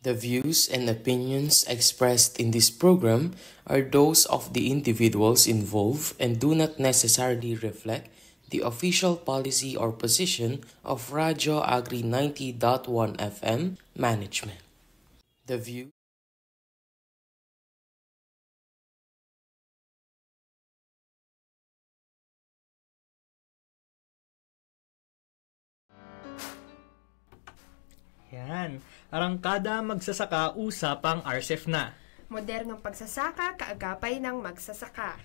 The views and opinions expressed in this program are those of the individuals involved and do not necessarily reflect the official policy or position of Radyo Agri 90.1 FM management. The view Yan. Arangkada magsasaka, usapang RCEF na. Modernong pagsasaka, kaagapay ng magsasaka.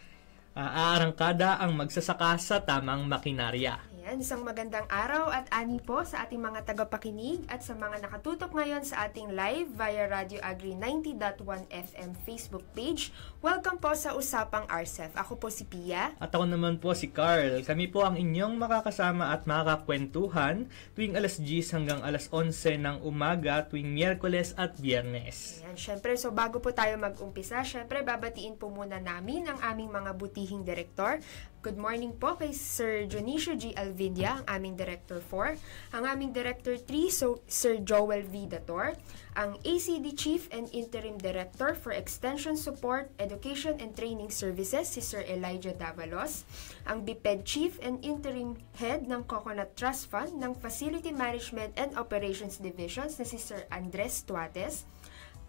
Aarangkada ang magsasaka sa tamang makinarya. Ayan, isang magandang araw at ani po sa ating mga tagapakinig at sa mga nakatutok ngayon sa ating live via Radio Agri 90.1 FM Facebook page. Welcome po sa Usapang RCEF. Ako po si Pia. At ako naman po si Carl. Kami po ang inyong makakasama at makakakwentuhan tuwing alas 10 hanggang alas 11 ng umaga tuwing Miyerkules at Biyernes. Ayan, syempre, so bago po tayo mag-umpisa, syempre babatiin po muna namin ang aming mga butihing direktor. Good morning po kay Sir Dionisio G. Alvidia, ang aming Director 4. Ang aming Director 3, Sir Joel V. Dator. Ang ACD Chief and Interim Director for Extension Support, Education and Training Services, si Sir Elijah Davalos. Ang BPED Chief and Interim Head ng Coconut Trust Fund ng Facility Management and Operations Divisions, na si Sir Andres Tuates.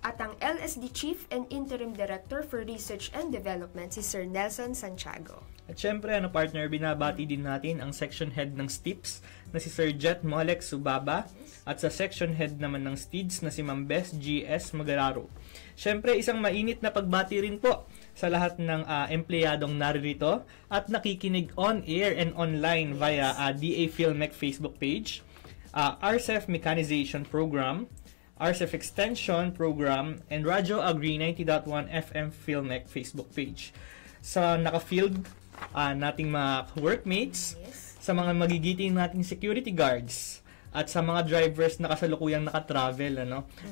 At ang LSD Chief and Interim Director for Research and Development, si Sir Nelson Santiago. At syempre, partner, binabati din natin ang section head ng STIPS na si Sir Jet Molek Subaba at sa section head naman ng STIDS na si Ma'am Bess G.S. Magararo. Syempre, isang mainit na pagbati rin po sa lahat ng empleyadong naririto at nakikinig on-air and online via DA PhilMech Facebook page, RCEF Mechanization Program, RCEF Extension Program, and Radyo Agri 90.1 FM PhilMech Facebook page. Sa naka-field nating mga workmates, sa mga magigiting nating security guards, at sa mga drivers na kasalukuyang naka-travel,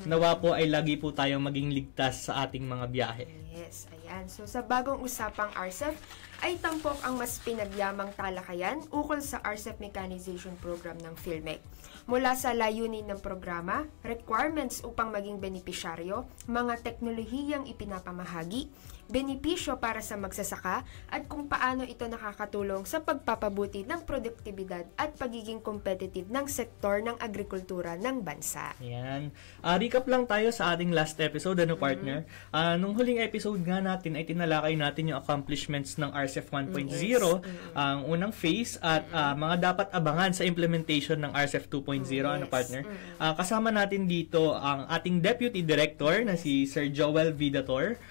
nawa po ay lagi po tayong maging ligtas sa ating mga biyahe. Yes, ayan. So sa bagong usapang RCEF, ay tampok ang mas pinagyamang talakayan ukol sa RCEF Mechanization Program ng PhilMech. Mula sa layunin ng programa, requirements upang maging benepisyaryo, mga teknolohiyang ipinapamahagi, benepisyo para sa magsasaka, at kung paano ito nakakatulong sa pagpapabuti ng produktibidad at pagiging competitive ng sektor ng agrikultura ng bansa. Ayan. Recap lang tayo sa ating last episode, partner? Nung huling episode nga natin ay tinalakay natin yung accomplishments ng RCEF 1.0, ang unang phase, at mga dapat abangan sa implementation ng RCEF 2.0, partner? Kasama natin dito ang ating Deputy Director na si Sir Joel V. Dator.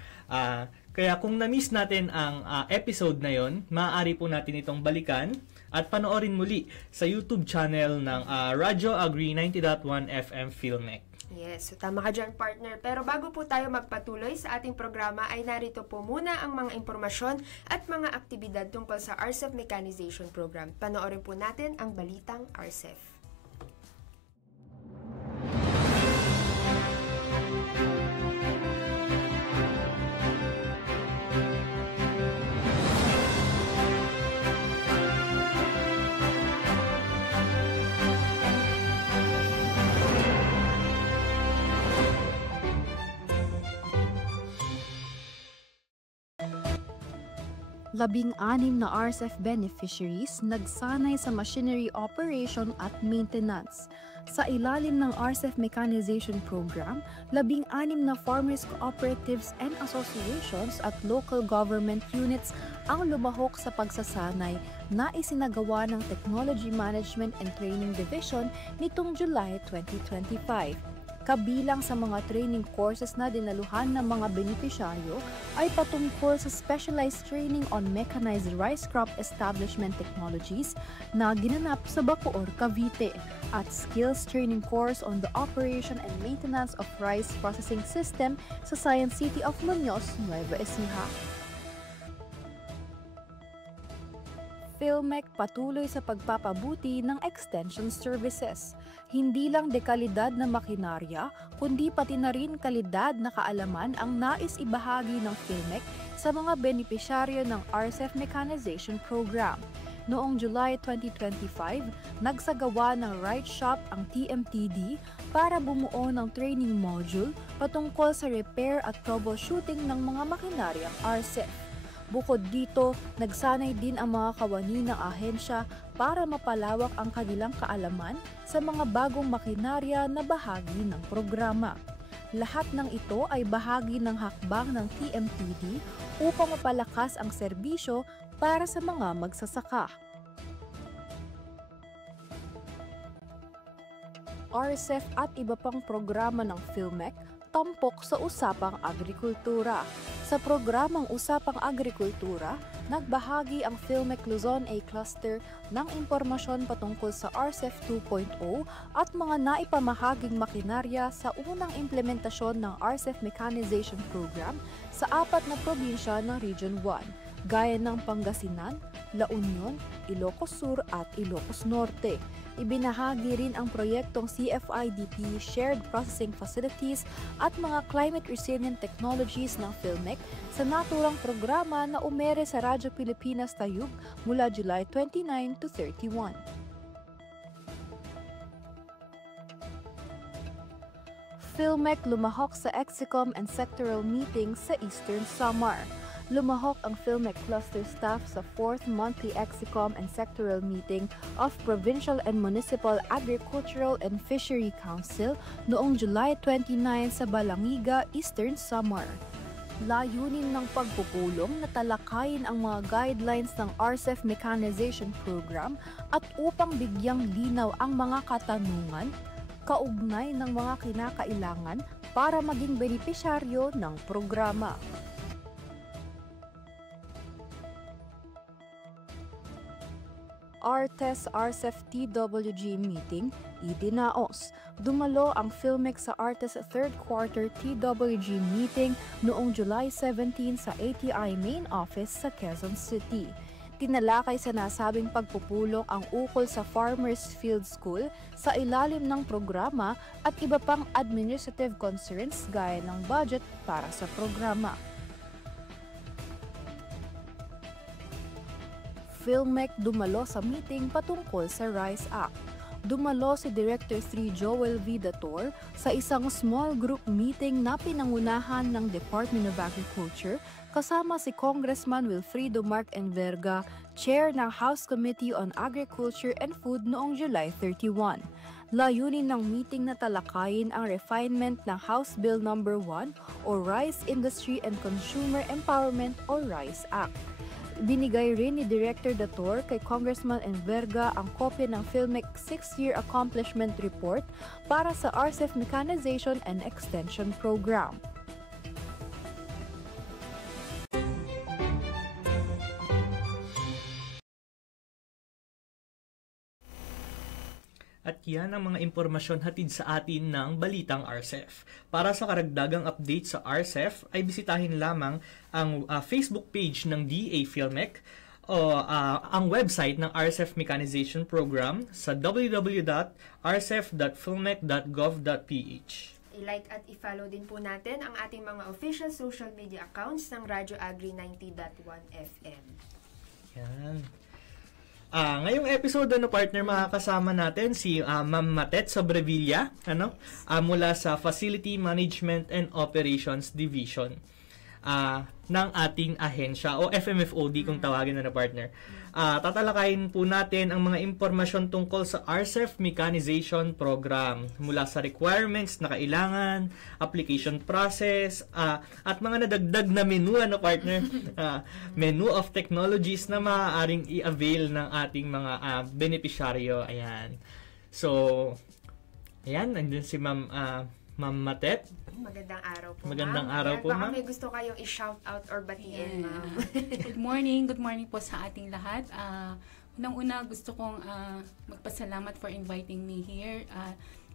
Kaya kung na-miss natin ang episode na yon, maaari po natin itong balikan at panoorin muli sa YouTube channel ng Radyo Agri 90.1 FM PhilMech. Yes, so tama ka dyan, partner. Pero bago po tayo magpatuloy sa ating programa, ay narito po muna ang mga impormasyon at mga aktibidad tungkol sa RCEF Mechanization Program. Panoorin po natin ang Balitang RCEF. Labing-anim na RCEF beneficiaries nagsanay sa machinery operation at maintenance. Sa ilalim ng RCEF Mechanization Program, 16 na farmers cooperatives and associations at local government units ang lumahok sa pagsasanay na isinagawa ng Technology Management and Training Division nitong July 2025. Kabilang sa mga training courses na dinaluhan ng mga benepisyaryo ay patungkol sa specialized training on mechanized rice crop establishment technologies na ginanap sa Bacoor, Cavite, at skills training course on the operation and maintenance of rice processing system sa Science City of Muñoz, Nueva Ecija. PhilMech patuloy sa pagpapabuti ng extension services. Hindi lang dekalidad na makinarya, kundi pati na rin kalidad na kaalaman ang nais ibahagi ng PhilMech sa mga benepisyaryo ng RCEF Mechanization Program. Noong July 2025, nagsagawa ng Right Shop ang TMTD para bumuo ng training module patungkol sa repair at troubleshooting ng mga makinaryang RCEF. Bukod dito, nagsanay din ang mga kawani ng ahensya para mapalawak ang kanilang kaalaman sa mga bagong makinarya na bahagi ng programa. Lahat ng ito ay bahagi ng hakbang ng TMTD upang mapalakas ang serbisyo para sa mga magsasaka. RCEF at iba pang programa ng PhilMec tampok sa Usapang Agrikultura. Sa programang Usapang Agrikultura, nagbahagi ang PhilMec Luzon A Cluster ng impormasyon patungkol sa RCEF 2.0 at mga naipamahaging makinarya sa unang implementasyon ng RCEF Mechanization Program sa 4 na probinsya ng Region 1, gaya ng Pangasinan, La Union, Ilocos Sur at Ilocos Norte. Ibinahagi rin ang proyektong CFIDP Shared Processing Facilities at mga climate resilient technologies ng PhilMec sa naturang programa na umere sa Radyo Pilipinas Tayug mula July 29 to 31. PhilMec lumahok sa Exicom and sectoral meetings sa Eastern Samar. Lumahok ang PhilMec cluster staff sa 4th monthly Exicom and sectoral meeting of Provincial and Municipal Agricultural and Fishery Council noong July 29 sa Balangiga, Eastern Samar. Layunin ng pagpupulong na talakayin ang mga guidelines ng RCEF Mechanization Program at upang bigyang linaw ang mga katanungan, kaugnay ng mga kinakailangan para maging benepisyaryo ng programa. Artes RCEF TWG meeting, idinaos. Dumalo ang PhilMec sa Artes 3rd Quarter TWG meeting noong July 17 sa ATI Main Office sa Quezon City. Tinalakay sa nasabing pagpupulong ang ukol sa Farmers Field School sa ilalim ng programa at iba pang administrative concerns gaya ng budget para sa programa. PhilMec dumalo sa meeting patungkol sa RISE Act. Dumalo si Director 3 Joel V. Dator sa isang small group meeting na pinangunahan ng Department of Agriculture kasama si Congressman Wilfrido Mark Enverga, Chair ng House Committee on Agriculture and Food noong July 31. Layunin ng meeting na talakayin ang refinement ng House Bill No. 1 o Rice Industry and Consumer Empowerment o RISE Act. Binigay rin ni Director Dator kay Congressman Enverga ang kopya ng PhilMec 6-year accomplishment report para sa RCEF Mechanization and Extension Program. At yan ang mga impormasyon hatid sa atin ng Balitang RCEF. Para sa karagdagang update sa RCEF, ay bisitahin lamang ang Facebook page ng DA PhilMec o ang website ng RCEF Mechanization Program sa www.rcef.philmec.gov.ph. I-like at i-follow din po natin ang ating mga official social media accounts ng Radyo Agri 90.1 FM. Yan. Ngayong episode, partner, makakasama natin si Ma'am Matet Sobrevilla, mula sa Facility Management and Operations Division ng ating ahensya o FMFOD kung tawagin na partner. Tatalakayin po natin ang mga impormasyon tungkol sa RCEF Mechanization Program mula sa requirements na kailangan, application process, at mga nadagdag na menu, partner, menu of technologies na maaaring i-avail ng ating mga benepisyaryo. Ayan. So, ayan, nandun si Ma'am Matet. Magandang araw po, Magandang ma'am. araw po, baka ma'am. may gusto kayong i-shout out or batiin, ma'am. Good morning po sa ating lahat. Unang-una gusto kong magpasalamat for inviting me here.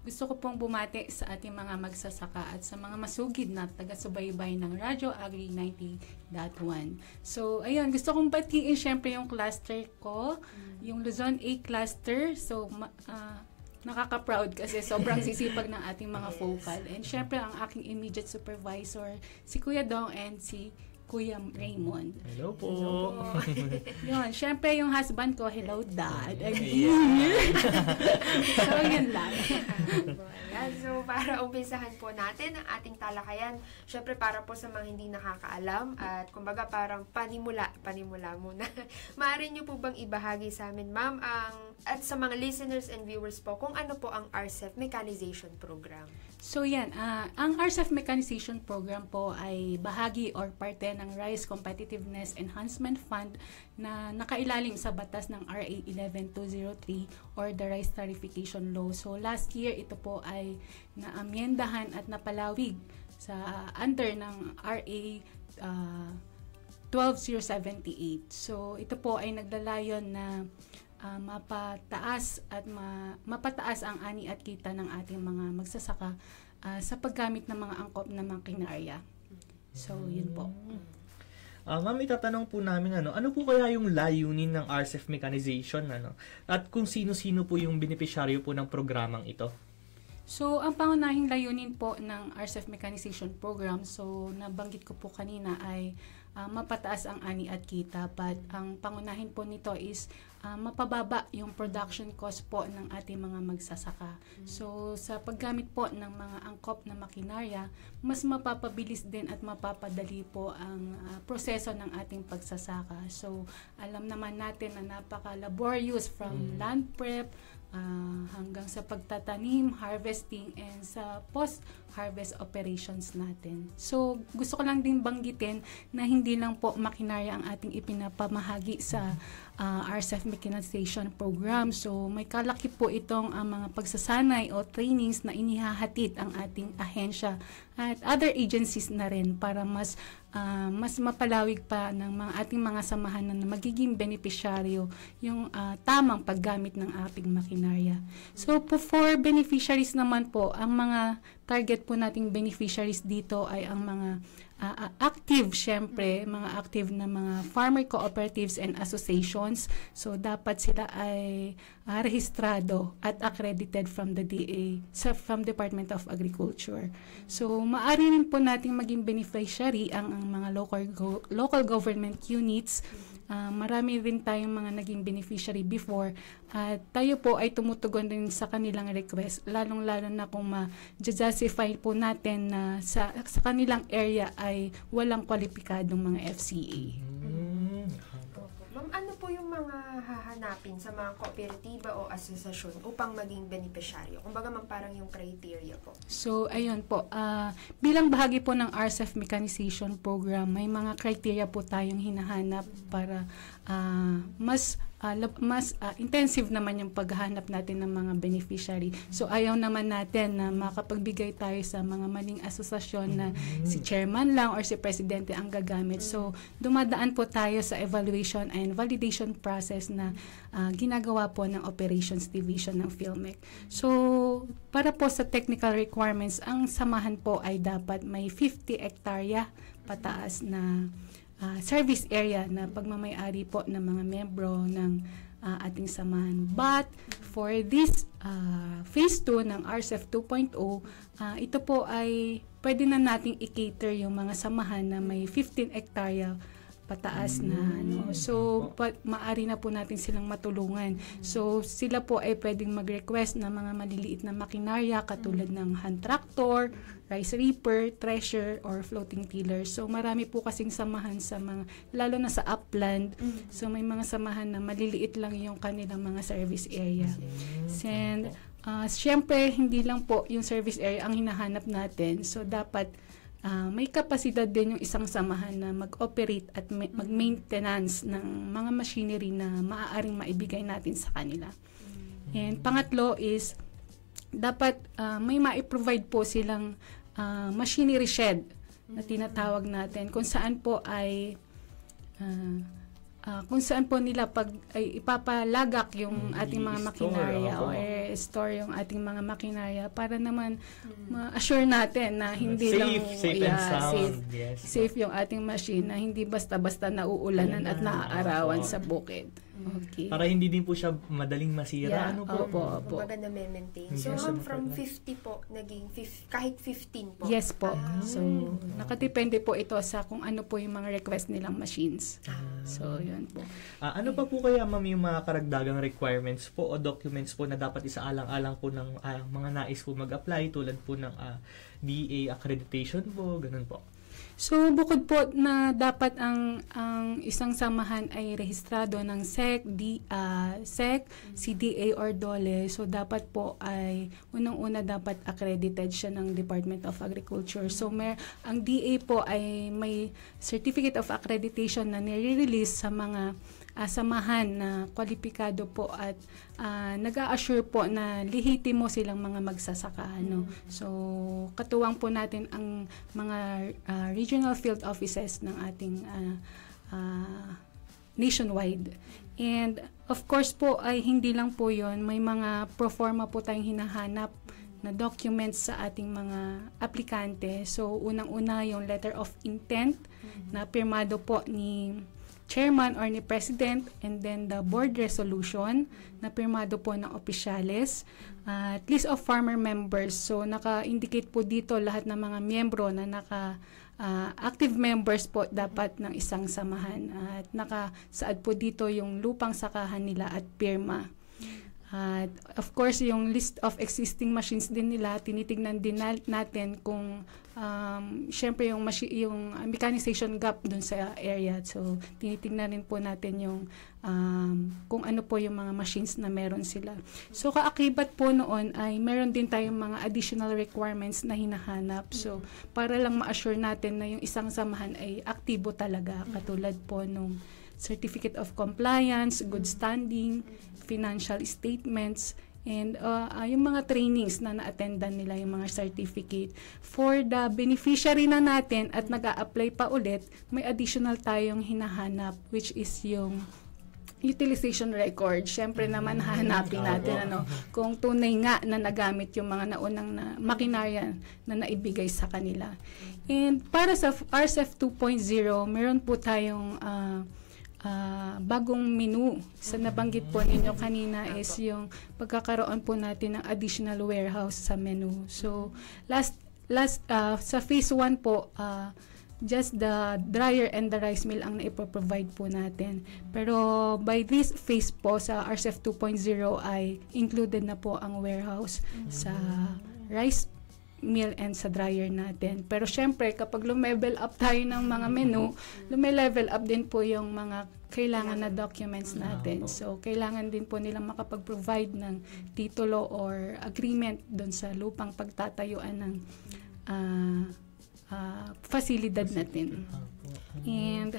Gusto ko pong bumati sa ating mga magsasaka at sa mga masugid na taga-subaybay ng Radyo Agri 90.1. So, ayun, gusto kong batiin syempre yung cluster ko, yung Luzon A Cluster. So, nakaka-proud kasi sobrang sisipag ng ating mga focal. And syempre, ang aking immediate supervisor, si Kuya Dong and si Kuya Raymond. Hello po. Yun, syempre yung husband ko, hello dad. Ayan. So, yun lang. Ayan. So, para umpisahan po natin ang ating talakayan, syempre para po sa mga hindi nakakaalam at kumbaga parang panimula muna. Maaari niyo po bang ibahagi sa amin, ma'am, at sa mga listeners and viewers po, kung ano po ang RCEP Mechanization Program? So yan, ang RCEP Mechanization Program po ay bahagi or parte ng Rice Competitiveness Enhancement Fund na nakailalim sa batas ng RA 11203 or the Rice Tarification Law. So last year, ito po ay naamyendahan at napalawig sa under ng RA 12078. So ito po ay naglalayon na mapataas ang ani at kita ng ating mga magsasaka sa paggamit ng mga angkop na makinarya. So, yun po. Ma'am, itatanong po namin ano po kaya yung layunin ng RCEP Mechanization, at kung sino-sino po yung benepisyaryo po ng programang ito? So, ang pangunahing layunin po ng RCEP Mechanization Program, so nabanggit ko po kanina ay mapataas ang ani at kita, but ang pangunahin po nito is mapababa yung production cost po ng ating mga magsasaka. So, sa paggamit po ng mga angkop na makinarya, mas mapapabilis din at mapapadali po ang proseso ng ating pagsasaka. So, alam naman natin na napaka-laborious from land prep hanggang sa pagtatanim, harvesting, and sa post-harvest operations natin. So, gusto ko lang din banggitin na hindi lang po makinarya ang ating ipinapamahagi sa RCEP Mechanization Program. So, may kalaki po itong mga pagsasanay o trainings na inihahatid ang ating ahensya at other agencies na rin para mas mapalawig pa ng ating mga samahan na magiging benepisyaryo yung tamang paggamit ng ating makinarya. So, for beneficiaries naman po, ang mga target po nating beneficiaries dito ay ang mga active, syempre, mga active na mga farmer cooperatives and associations. So, dapat sila ay rehistrado at accredited from the DA, from Department of Agriculture. So, maaari rin po nating maging beneficiary ang mga local government units. Marami rin tayong mga naging beneficiary before at tayo po ay tumutugon din sa kanilang request, lalong-lalo na kung ma-justify po natin na sa kanilang area ay walang kwalipikadong mga FCA. Ma'am, ano po yung mga hahanapin sa mga kooperatiba o asosasyon upang maging benepisyaryo? Kumbaga ma'am, parang yung criteria po. So, ayun po. Bilang bahagi po ng RCEP Mechanization Program, may mga criteria po tayong hinahanap para mas intensive naman yung paghahanap natin ng mga beneficiary. So, ayaw naman natin na makapagbigay tayo sa mga maling asosasyon na si chairman lang or si presidente ang gagamit. So, dumadaan po tayo sa evaluation and validation process na ginagawa po ng Operations Division ng PhilMec. So, para po sa technical requirements, ang samahan po ay dapat may 50 hektarya pataas na service area na pagmamay-ari po ng mga membro ng ating samahan. But for this phase 2 ng RCEP 2.0, ito po ay pwede na nating i-cater yung mga samahan na may 15 hektarya pataas na So, maaari na po natin silang matulungan. So, sila po ay pwedeng mag-request ng mga maliliit na makinarya katulad ng hand tractor, rice reaper, thresher, or floating tiller. So, marami po kasing samahan sa mga, lalo na sa upland. So, may mga samahan na maliliit lang yung kanilang mga service area. And, syempre, hindi lang po yung service area ang hinahanap natin. So, dapat may kapasidad din yung isang samahan na mag-operate at mag-maintenance ng mga machinery na maaaring maibigay natin sa kanila. And pangatlo is, dapat may ma-provide po silang machinery shed na tinatawag natin kung saan po ay kung saan po nila pag ay ipapalagak yung ating mga makinarya o i-store yung ating mga makinarya para naman ma-assure natin na hindi safe and sound. Safe yung ating machine, na hindi basta-basta nauulanan at naaarawan sa bukid. Okay. Para hindi din po siya madaling masira. Opo. Kumbaga na-maintain. So, ma'am, from 50 po, naging kahit 15 po? Yes po. So, nakadepende po ito sa kung ano po yung mga request nilang machines. So, yun po. Ano pa po kaya, ma'am, yung mga karagdagang requirements po o documents po na dapat isaalang-alang po ng mga nais po mag-apply tulad po ng DA accreditation po, ganun po? So, bukod po na dapat ang isang samahan ay rehistrado ng SEC, CDA or DOLE. So, dapat po ay unang-una dapat accredited siya ng Department of Agriculture. So, ang DA po ay may Certificate of Accreditation na nire-release sa mga samahan na kwalipikado po at nag-a-assure po na lehitimo silang mga magsasaka. So, katuwang po natin ang mga regional field offices ng ating nationwide. And of course po ay hindi lang po yon, may mga proforma po tayong hinahanap na documents sa ating mga aplikante. So, unang-una yung letter of intent na pirmado po ni chairman or ni president, and then the board resolution na pirmado po ng opisyales, at list of farmer members. So naka-indicate po dito lahat ng mga miyembro na active members po dapat ng isang samahan, at nakasaad po dito yung lupang sakahan nila at pirma. At of course yung list of existing machines din nila, tinitingnan din natin kung syempre yung mechanization gap dun sa area. So, tinitingnan rin po natin yung kung ano po yung mga machines na meron sila. So, kaakibat po noon ay meron din tayong mga additional requirements na hinahanap. So, para lang ma-assure natin na yung isang samahan ay aktibo talaga. Katulad po nung Certificate of Compliance, Good Standing, Financial Statements, and yung mga trainings na na-attendan nila, yung mga certificate. For the beneficiary na natin at nag-a-apply pa ulit, may additional tayong hinahanap, which is yung utilization record. Siyempre naman hahanapin natin kung tunay nga na nagamit yung mga naunang na makinarya na naibigay sa kanila. And para sa RCEF 2.0, meron po tayong bagong menu. Sa nabanggit po ninyo kanina is yung pagkakaroon po natin ng additional warehouse sa menu. So, last sa phase 1 po, just the dryer and the rice mill ang naipoprovide po natin. Pero by this phase po sa RCEF 2.0 ay included na po ang warehouse sa rice meal and sa dryer natin. Pero syempre, kapag lumevel up tayo ng mga menu, lume-level up din po yung mga kailangan na documents natin. So, kailangan din po nilang makapag-provide ng titulo or agreement doon sa lupang pagtatayuan ng fasilidad natin. And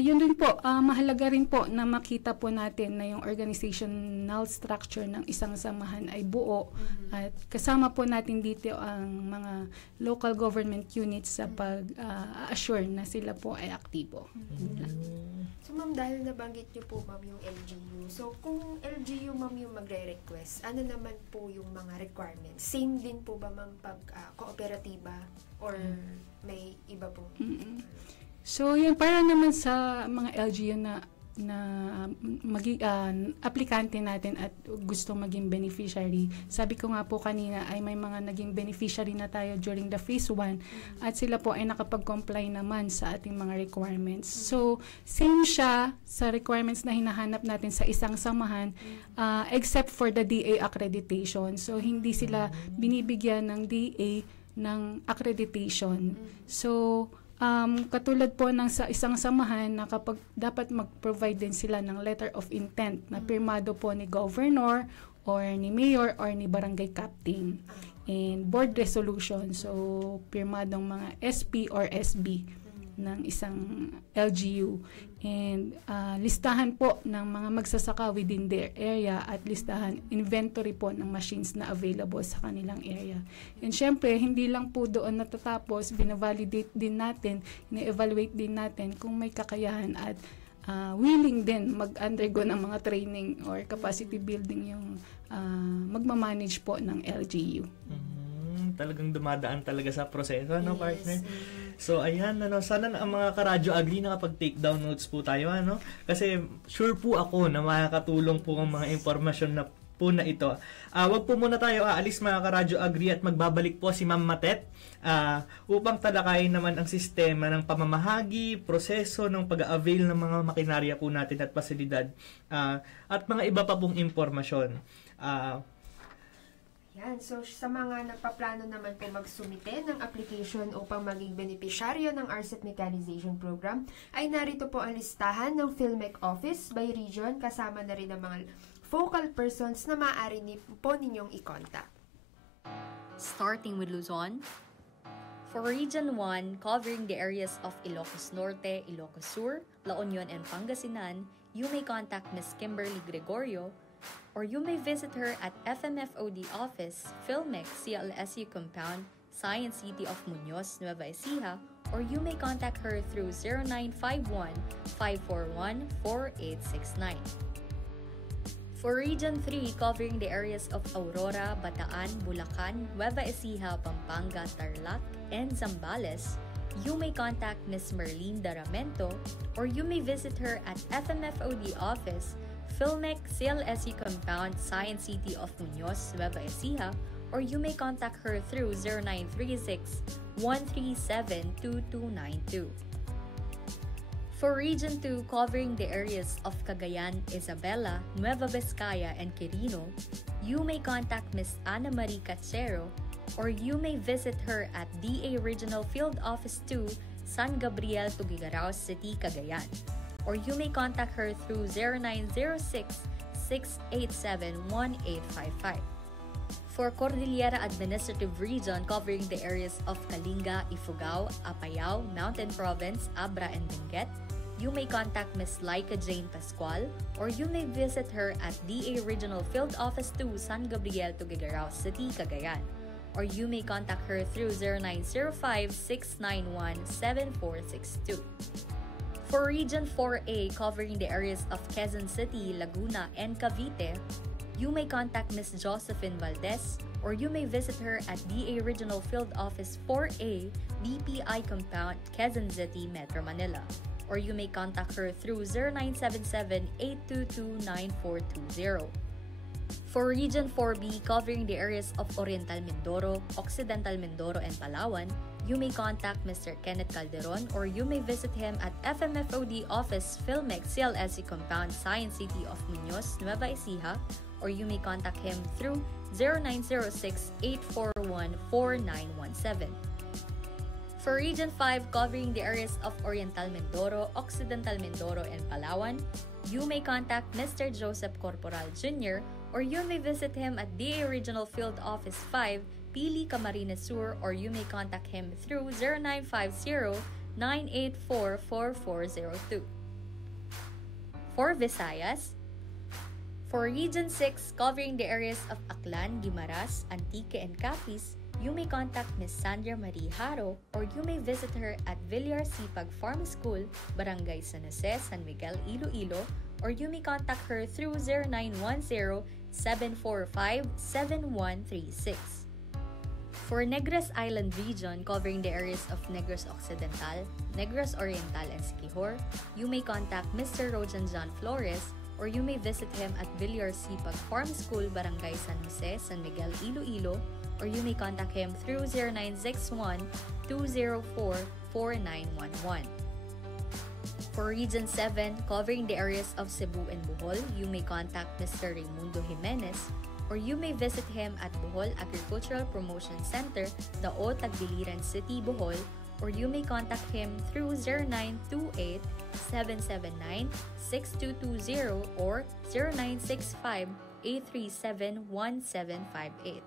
yun rin po, mahalaga rin po na makita po natin na yung organizational structure ng isang samahan ay buo, at kasama po natin dito ang mga local government units sa pag-assure na sila po ay aktibo. So ma'am, dahil nabanggit niyo po ma'am yung LGU, so kung LGU ma'am yung magre-request, ano naman po yung mga requirements? Same din po ba ma'am pag kooperatiba or may iba po? So, yun, para naman sa mga LGU na aplikante natin at gusto maging beneficiary, sabi ko nga po kanina ay may mga naging beneficiary na tayo during the phase 1 at sila po ay nakapag-comply naman sa ating mga requirements. So, same siya sa requirements na hinahanap natin sa isang samahan except for the DA accreditation. So, hindi sila binibigyan ng DA ng accreditation. So, katulad po ng sa isang samahan na kapag dapat mag-provide din sila ng letter of intent na pirmado po ni governor or ni mayor or ni barangay captain, and board resolution, so pirmadong mga SP or SB ng isang LGU, and listahan po ng mga magsasaka within their area at listahan inventory po ng machines na available sa kanilang area. And syempre, hindi lang po doon natatapos, binavalidate din natin, ine-evaluate din natin kung may kakayahan at willing din mag-undergo ng mga training or capacity building yung magmamanage po ng LGU. Talagang dumadaan talaga sa proseso, ano, Yes. partner? So, ayan, sana ang mga karadyo agree nakapag-take down notes po tayo, ano? Kasi sure po ako na makakatulong po ang mga impormasyon na po na ito. Wag po muna tayo aalis, mga karadyo agree, at magbabalik po si Ma'am Matet upang talakayin naman ang sistema ng pamamahagi, proseso ng pag-avail ng mga makinarya po natin at pasilidad at mga iba pa pong impormasyon. Yan. So, sa mga nagpaplano naman po magsumite ng application upang maging benepisyaryo ng RCEP Mechanization Program, ay narito po ang listahan ng PhilMech Office by region, kasama na rin ang mga focal persons na maaari po ninyong i-contact. Starting with Luzon, for Region 1, covering the areas of Ilocos Norte, Ilocos Sur, La Union, and Pangasinan, you may contact Ms. Kimberly Gregorio, or you may visit her at FMFOD Office, PhilMech, CLSU Compound, Science City of Muñoz, Nueva Ecija, or you may contact her through 0951-541-4869. For Region 3, covering the areas of Aurora, Bataan, Bulacan, Nueva Ecija, Pampanga, Tarlac, and Zambales, you may contact Ms. Merlene Daramento, or you may visit her at FMFOD Office, PhilMech, CLSU Compound, Science City of Muñoz, Nueva Ecija, or you may contact her through 0936-137-2292. For Region 2, covering the areas of Cagayan, Isabela, Nueva Vizcaya, and Quirino, you may contact Ms. Ana Marie Cachero, or you may visit her at DA Regional Field Office 2, San Gabriel, Tugigaraos City, Cagayan, or you may contact her through 0906-687-1855. For Cordillera Administrative Region, covering the areas of Kalinga, Ifugao, Apayao, Mountain Province, Abra, and Benguet, you may contact Ms. Laika Jane Pascual, or you may visit her at DA Regional Field Office 2, San Gabriel, Tugigaraos City, Cagayan, or you may contact her through 0905-691-7462. For Region 4A, covering the areas of Quezon City, Laguna, and Cavite, you may contact Ms. Josephine Valdez, or you may visit her at DA Regional Field Office 4A, BPI Compound, Quezon City, Metro Manila, or you may contact her through 0977-822-9420. For Region 4B, covering the areas of Oriental Mindoro, Occidental Mindoro, and Palawan, you may contact Mr. Kenneth Calderon, or you may visit him at FMFOD Office, PhilMech, CLSU Compound, Science City of Muñoz, Nueva Ecija, or you may contact him through 0906-841-4917. For Region 5, covering the areas of Oriental Mindoro, Occidental Mindoro, and Palawan, you may contact Mr. Joseph Corporal Jr., or you may visit him at DA Regional Field Office 5, Pili, Camarines Sur, or you may contact him through 0950-984-4402. For Visayas, for Region 6, covering the areas of Aklan, Guimaras, Antique, and Capiz, you may contact Ms. Sandra Marie Haro, or you may visit her at Villar Sipag Farm School, Barangay San Jose, San Miguel, Iloilo, or you may contact her through 0910-745-7136. For Negros Island Region, covering the areas of Negros Occidental, Negros Oriental, and Siquijor, you may contact Mr. Rojan John Flores, or you may visit him at Villar Sipag Farm School, Barangay San Jose, San Miguel, Iloilo, or you may contact him through 0961-204-4911. For Region 7, covering the areas of Cebu and Bohol, you may contact Mr. Raimundo Jimenez, or you may visit him at Bohol Agricultural Promotion Center, Dao, Tagbiliran City, Bohol, or you may contact him through 0928-779-6220 or 0965-837-1758.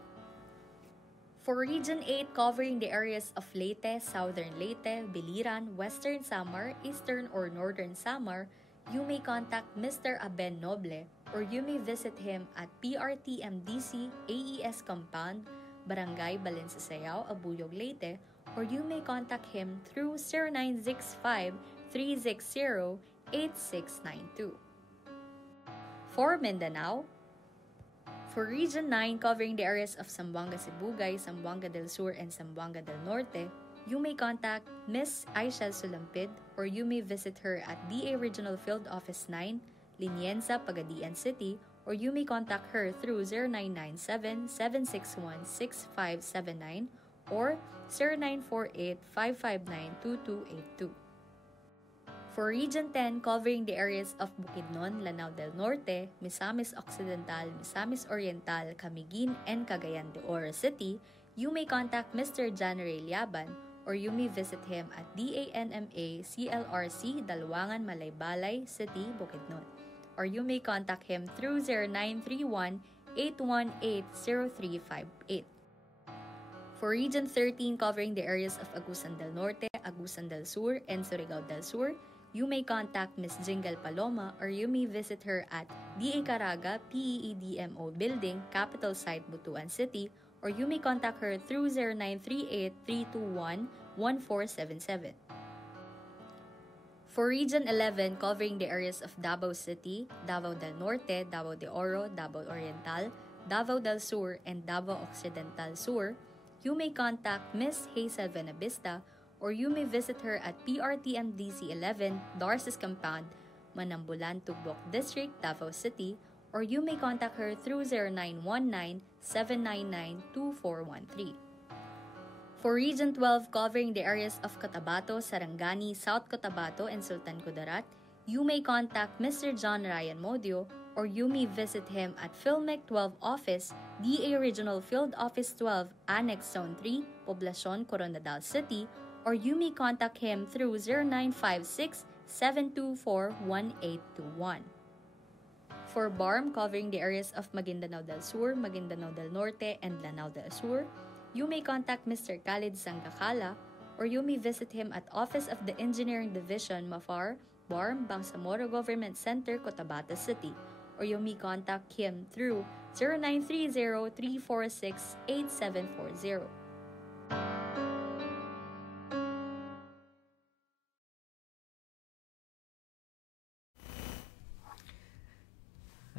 For Region 8, covering the areas of Leyte, Southern Leyte, Biliran, Western Samar, Eastern or Northern Samar, you may contact Mr. Aben Noble, or you may visit him at PRTMDC AES Compound, Barangay Balensasayaw, Abuyog, Leyte, or you may contact him through 8692. For Mindanao, for Region 9 covering the areas of Zamboanga Sibugay, Zamboanga del Sur, and Zamboanga del Norte, you may contact Ms. Aishel Sulampid or you may visit her at DA Regional Field Office 9, Linienza, Pagadian City, or you may contact her through 0997-761-6579 or 0948-559-2282. For Region 10, covering the areas of Bukidnon, Lanao del Norte, Misamis Occidental, Misamis Oriental, Camiguin, and Cagayan de Oro City, you may contact Mr. John Ray Liaban or you may visit him at DANMA CLRC, Dalwangan, Malaybalay City, Bukidnon. Or you may contact him through 0931-818-0358. For Region 13, covering the areas of Agusan del Norte, Agusan del Sur, and Surigao del Sur, you may contact Ms. Jingle Paloma or you may visit her at DA Caraga, PEEDMO Building, Capital Site, Butuan City, or you may contact her through 0938-321-1477. For Region 11, covering the areas of Davao City, Davao del Norte, Davao de Oro, Davao Oriental, Davao del Sur, and Davao Occidental Sur, you may contact Ms. Hazel Benavista or you may visit her at PRTMDC 11, Darcis Compound, Manambulan, Tugbok District, Davao City, or you may contact her through 0919-799-2413. For Region 12, covering the areas of Cotabato, Sarangani, South Cotabato, and Sultan Kudarat, you may contact Mr. John Ryan Modio or you may visit him at PhilMec 12 Office, DA Regional Field Office 12, Annex Zone 3, Poblacion, Coronadal City, or you may contact him through 0956-724-1821. For BARM, covering the areas of Maguindanao del Sur, Maguindanao del Norte, and Lanao del Sur, you may contact Mr. Khalid Sangakala or you may visit him at Office of the Engineering Division, Mafar, BARM, Bangsamoro Government Center, Cotabato City, or you may contact him through 0930-346-8740.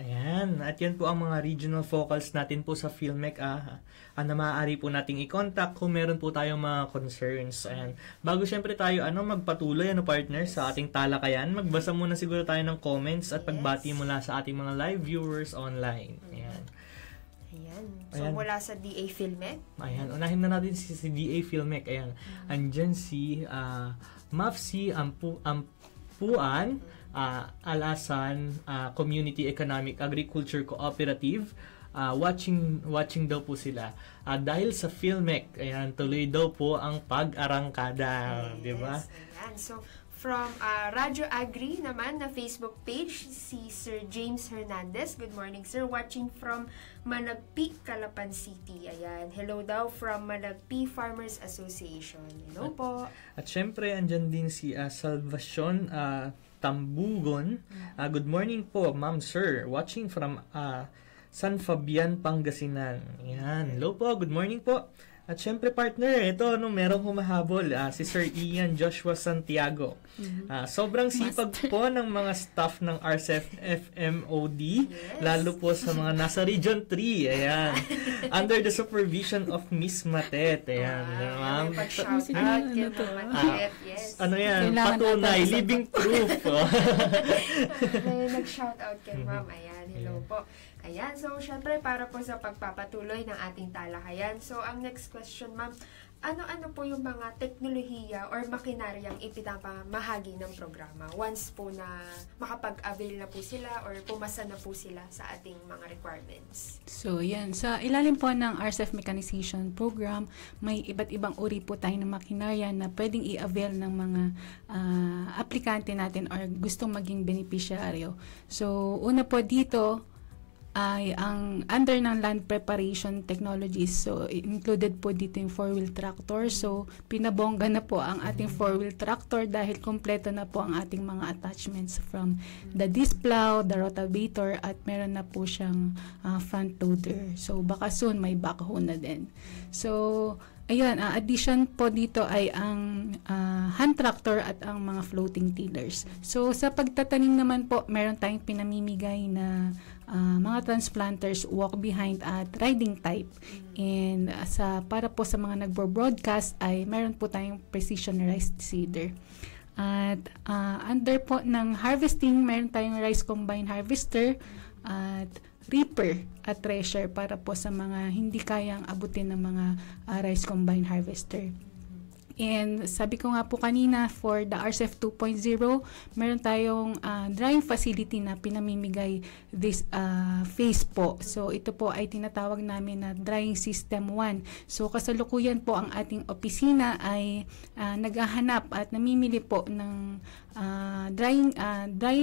Ayan, at yan po ang mga regional focals natin po sa PhilMec na maaari po nating i-contact kung meron po tayong mga concerns. Ayan. Bago syempre tayo magpatuloy partner sa ating talakayan, magbasa muna siguro tayo ng comments at pagbati mula sa ating mga live viewers online. Ayan. So mula sa DA PhilMec. Ayan, unahin na natin si DA PhilMec. Ayan. Andyan si Mafsi Ampuan, Alasan Community Economic Agriculture Cooperative. Watching daw po sila dahil sa PhilMec. Ayan, tuloy daw po ang pag-arangkada, Yes, di ba? Ayan. So from Radyo Agri naman na Facebook page, si Sir James Hernandez. Good morning, sir. Watching from Managpi, Calapan City. Ayan. Hello daw from Managpi Farmers Association. Hello po. At syempre, andyan din si Salvacion Tambugon. Good morning po, ma'am, sir. Watching from San Fabian, Pangasinan. Yan. Hello po, good morning po. At syempre, partner, ito, merong humahabol. Si Sir Ian Joshua Santiago. Sobrang sipag po ng mga staff ng RCEF FMOD, lalo po sa mga nasa Region 3. Ayan. Under the supervision of Miss Matet. Ayan. Ma'am. Pag-shout out kay Matet. Yes. Ano yan? Patunay. Living proof. May nag-shout out kay ma'am. Ayan. Hello po. Ayan, so syempre para po sa pagpapatuloy ng ating talakayan. So ang next question, ma'am, ano-ano po yung mga teknolohiya or makinaryang ipinapamahagi ng programa once po na makapag-avail na po sila or pumasa na po sila sa ating mga requirements? So, yan. Sa ilalim po ng RCEF Mechanization Program, may iba't ibang uri po tayo ng makinarya na pwedeng i-avail ng mga aplikante natin or gustong maging beneficiaryo. So, una po dito ay ang under ng land preparation technologies. So, included po dito yung 4-wheel tractor. So, pinabongga na po ang ating 4-wheel tractor dahil kompleto na po ang ating mga attachments from the disc plow, the rotavator, at meron na po siyang front loader. So, baka soon may backhoe na din. So, Ayun, addition po dito ay ang hand tractor at ang mga floating tillers. So sa pagtatanim naman po, meron tayong pinamimigay na mga transplanters walk behind at riding type. And para po sa mga nagbo-broadcast ay meron po tayong precision rice seeder. At under po ng harvesting, meron tayong rice combine harvester at reaper at thresher para po sa mga hindi kayang abutin ng mga rice combine harvester. And sabi ko nga po kanina, for the RCEF 2.0, meron tayong drying facility na pinamimigay this phase po. So ito po ay tinatawag namin na drying system 1. So kasalukuyan po ang ating opisina ay naghahanap at namimili po ng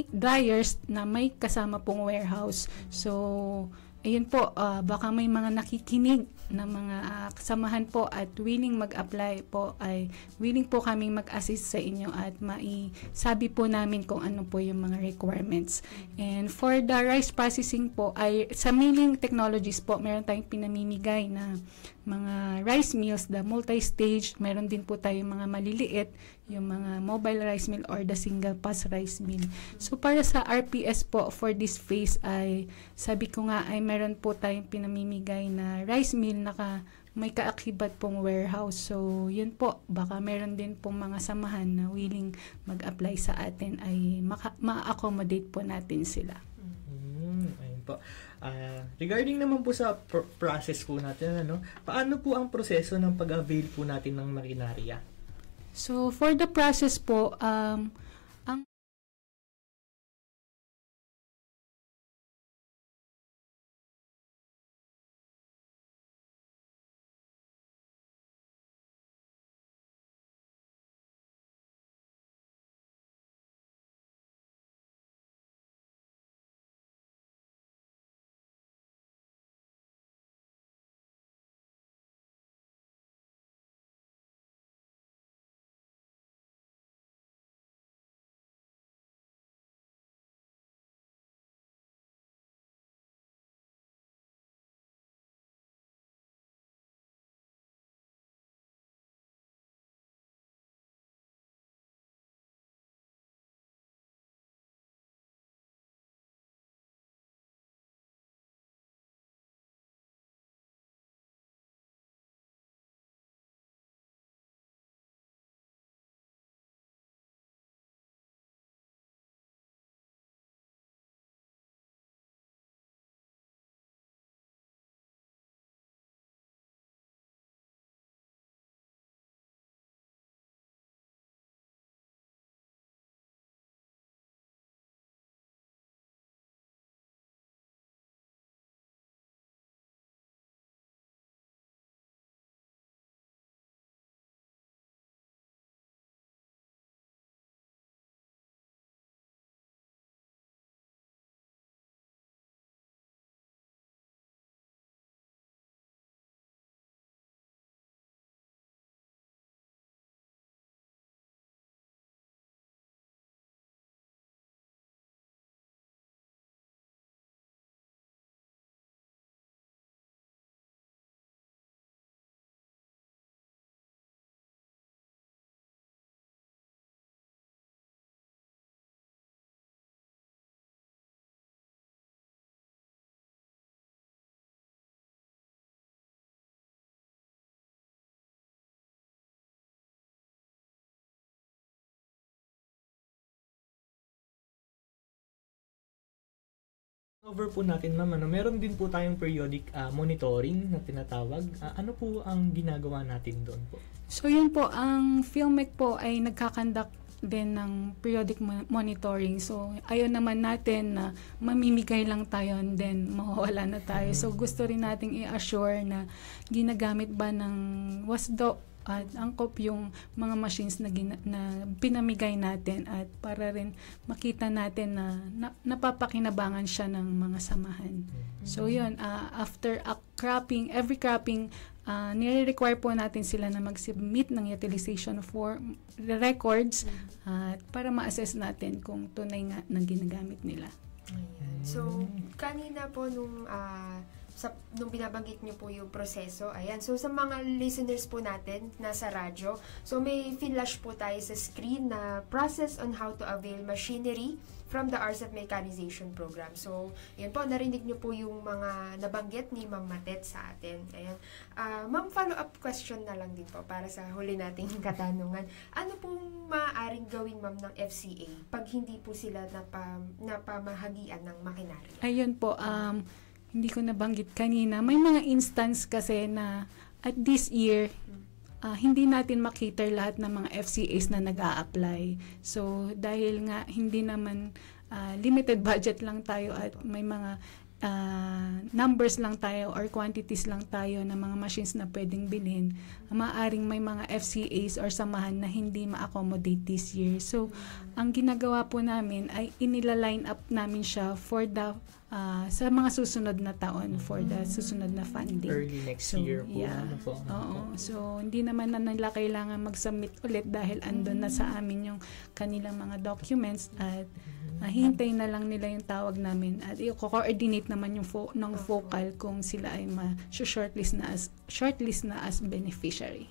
dryers na may kasama pong warehouse. So ayun po, baka may mga nakikinig na mga kasamahan po at willing mag-apply po, ay willing po kaming mag-assist sa inyo at maisabi po namin kung ano po yung mga requirements. And for the rice processing po, ay sa milling technologies po, meron tayong pinamimigay na mga rice mills, the multi-stage, meron din po tayong mga maliliit, yung mga mobile rice mill or the single pass rice mill. So para sa RPS po, for this phase ay, sabi ko nga ay meron po tayong pinamimigay na rice mill na may kaakibat pong warehouse. So yun po, baka meron din pong mga samahan na willing mag-apply sa atin, ay ma-accommodate po natin sila. Ayun po. Regarding naman po sa process po natin, paano po ang proseso ng pag-avail po natin ng makinarya? So for the process po, Over po natin, ma'am, meron din po tayong periodic monitoring na tinatawag. Ano po ang ginagawa natin doon po? so yun po, ang PhilMec po ay nagkakandak din ng periodic monitoring. So ayaw naman natin na mamimigay lang tayo and then mawawala na tayo. So gusto rin nating i-assure na ginagamit ba ng WASDO at angkop yung mga machines na pinamigay natin, at para rin makita natin na napapakinabangan siya ng mga samahan. So yun, after cropping, every cropping, nire-require po natin sila na mag-submit ng utilization form records para ma-assess natin kung tunay nga na ginagamit nila. So kanina po nung nung binabanggit niyo po yung proseso, ayan. So, sa mga listeners po natin, nasa radyo, so may flash po tayo sa screen na process on how to avail machinery from the RCEP Mechanization Program. So, yun po, narinig niyo po yung mga nabanggit ni Ma'am Matet sa atin. Ayan. Ma'am, follow-up question na lang din po para sa huli nating katanungan. Ano pong maaaring gawin, Ma'am, ng FCA pag hindi po sila napamahagian ng makinarya? Ayun po, hindi ko nabanggit kanina. May mga instance kasi na at this year, hindi natin makita lahat ng mga FCAs na nag-a-apply. So, dahil nga hindi naman limited budget lang tayo at may mga numbers lang tayo or quantities lang tayo ng mga machines na pwedeng bilhin, maaaring may mga FCAs or samahan na hindi ma-accommodate this year. So, ang ginagawa po namin ay inila-line up namin siya for the sa mga susunod na taon, for the susunod na funding. Early next year po. Yeah. Ano po? Oo. So, hindi naman na nila kailangan mag-submit ulit dahil andun na sa amin yung kanilang mga documents at hintayin na lang nila yung tawag namin at i-coordinate naman yung ng focal kung sila ay ma-shortlist na as beneficiary.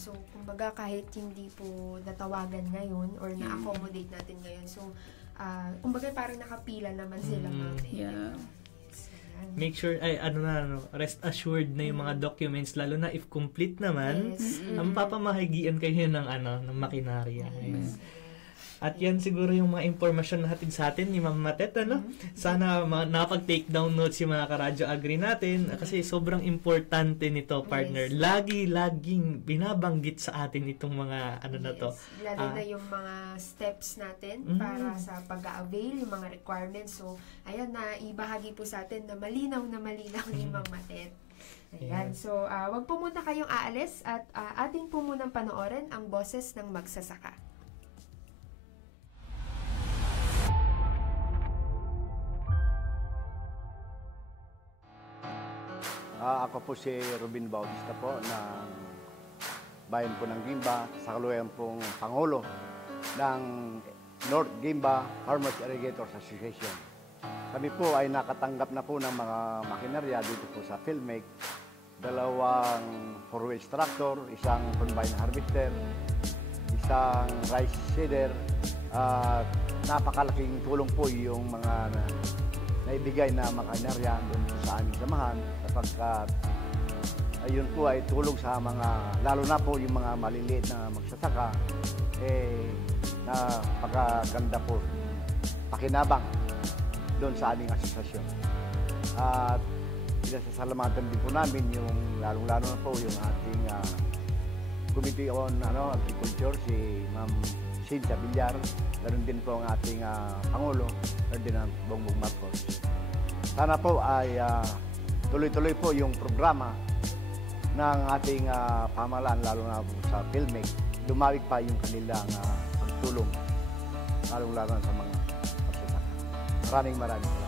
So, kumbaga kahit hindi po natawagan ngayon or na-accommodate natin ngayon, so kumbaga parang nakapila naman sila, Ma'am. Yeah. Make sure, rest assured na yung mga documents, lalo na if complete naman, ang papamahagian kayo ng makinarya. Yes. At yan siguro yung mga impormasyon na hatid sa atin ni Ma'am Matet, Sana nakapag-take down notes yung mga karadyo agri natin kasi sobrang importante nito, partner. Yes. Laging binabanggit sa atin itong mga na to. Lalo na yung mga steps natin para sa pag-avail, yung mga requirements. So, ayan na ibahagi po sa atin na malinaw ni Ma'am Matet. Ayan. So, wag po muna kayong aalis at ating po munang panoorin ang boses ng magsasaka. Ako po si Robin Bautista po ng bayan po ng Gimba, sa kaluwayan pong Pangulo ng North Gimba Farmers Irrigators Association. Kami po ay nakatanggap na po ng mga makinarya dito po sa Philmec, 2 4-wheel tractor, isang combine harvester, isang rice seeder, at napakalaking tulong po yung mga naibigay na makinarya doon sa aming samahan sapagkat ayun po ay tulong sa mga, lalo na po yung mga maliliit na magsasaka, napakaganda po pakinabang doon sa aming asosasyon. At pinasasalamatan din po namin yung lalong-lalo na po yung ating Committee on Agriculture, si Ma'am Cynthia Villar, ganoon din po ang ating Pangulo, Ferdinand Bongbong Marcos. Sana po ay tuloy-tuloy po yung programa ng ating pamahalaan, lalo na po sa Philmec, lumawig pa yung kanilang pagtulong, lalong-lalo sa mga magsasaka. Maraming salamat.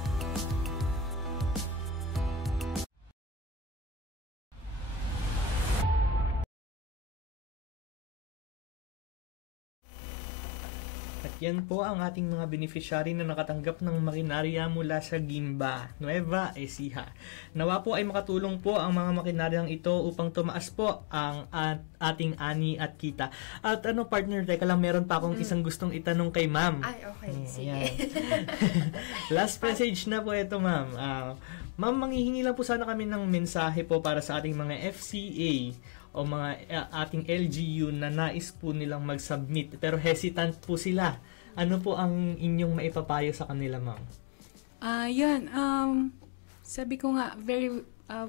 Yan po ang ating mga beneficiary na nakatanggap ng makinarya mula sa Gimba, Nueva Ecija. Nawa po ay makatulong po ang mga makinaryang ito upang tumaas po ang ating ani at kita. At partner, teka lang, meron pa akong isang gustong itanong kay Ma'am. Ay, okay. Sige. Last message na po ito, Ma'am. Ma'am, manghihingi lang po sana kami ng mensahe po para sa ating mga FCA o mga ating LGU na nais po nilang mag-submit pero hesitant po sila. Ano po ang inyong maipapayo sa kanila, Ma'am? Sabi ko nga,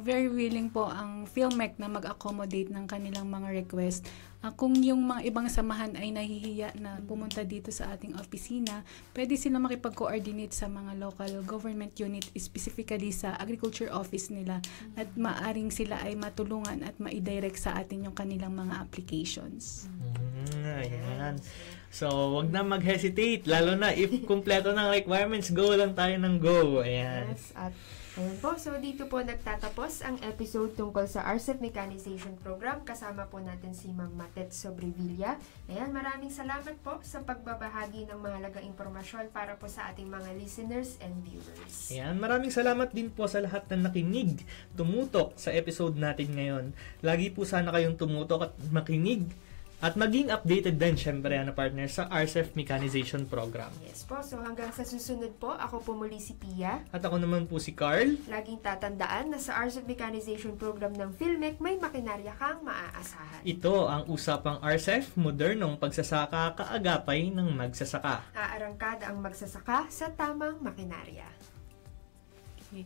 very willing po ang Philmec na mag-accommodate ng kanilang mga request. Kung yung mga ibang samahan ay nahihiya na pumunta dito sa ating opisina, pwede sila makipag-coordinate sa mga local government unit, specifically sa agriculture office nila, at maaring sila ay matulungan at ma-direct sa atin yung kanilang mga applications. Ayan. So, wag na mag-hesitate, lalo na if kumpleto ng requirements, go lang tayo ng go. Ayan. Yes, at Ayan po, so dito po nagtatapos ang episode tungkol sa RCEP Mechanization Program. Kasama po natin si Ma'am Matet Sobrevilla. Ayan, maraming salamat po sa pagbabahagi ng mahalagang impormasyon para po sa ating mga listeners and viewers. Ayan, maraming salamat din po sa lahat na nakinig, tumutok sa episode natin ngayon. Lagi po sana kayong tumutok at makinig at maging updated din, syempre, partner, sa RCEP Mechanization Program. Yes po, so hanggang sa susunod po, ako po muli si Pia. At ako naman po si Carl. Laging tatandaan na sa RCEP Mechanization Program ng PhilMec, may makinarya kang maaasahan. Ito ang usapang RCEP, modernong pagsasaka, kaagapay ng magsasaka. Aarangkada ang magsasaka sa tamang makinarya. Okay.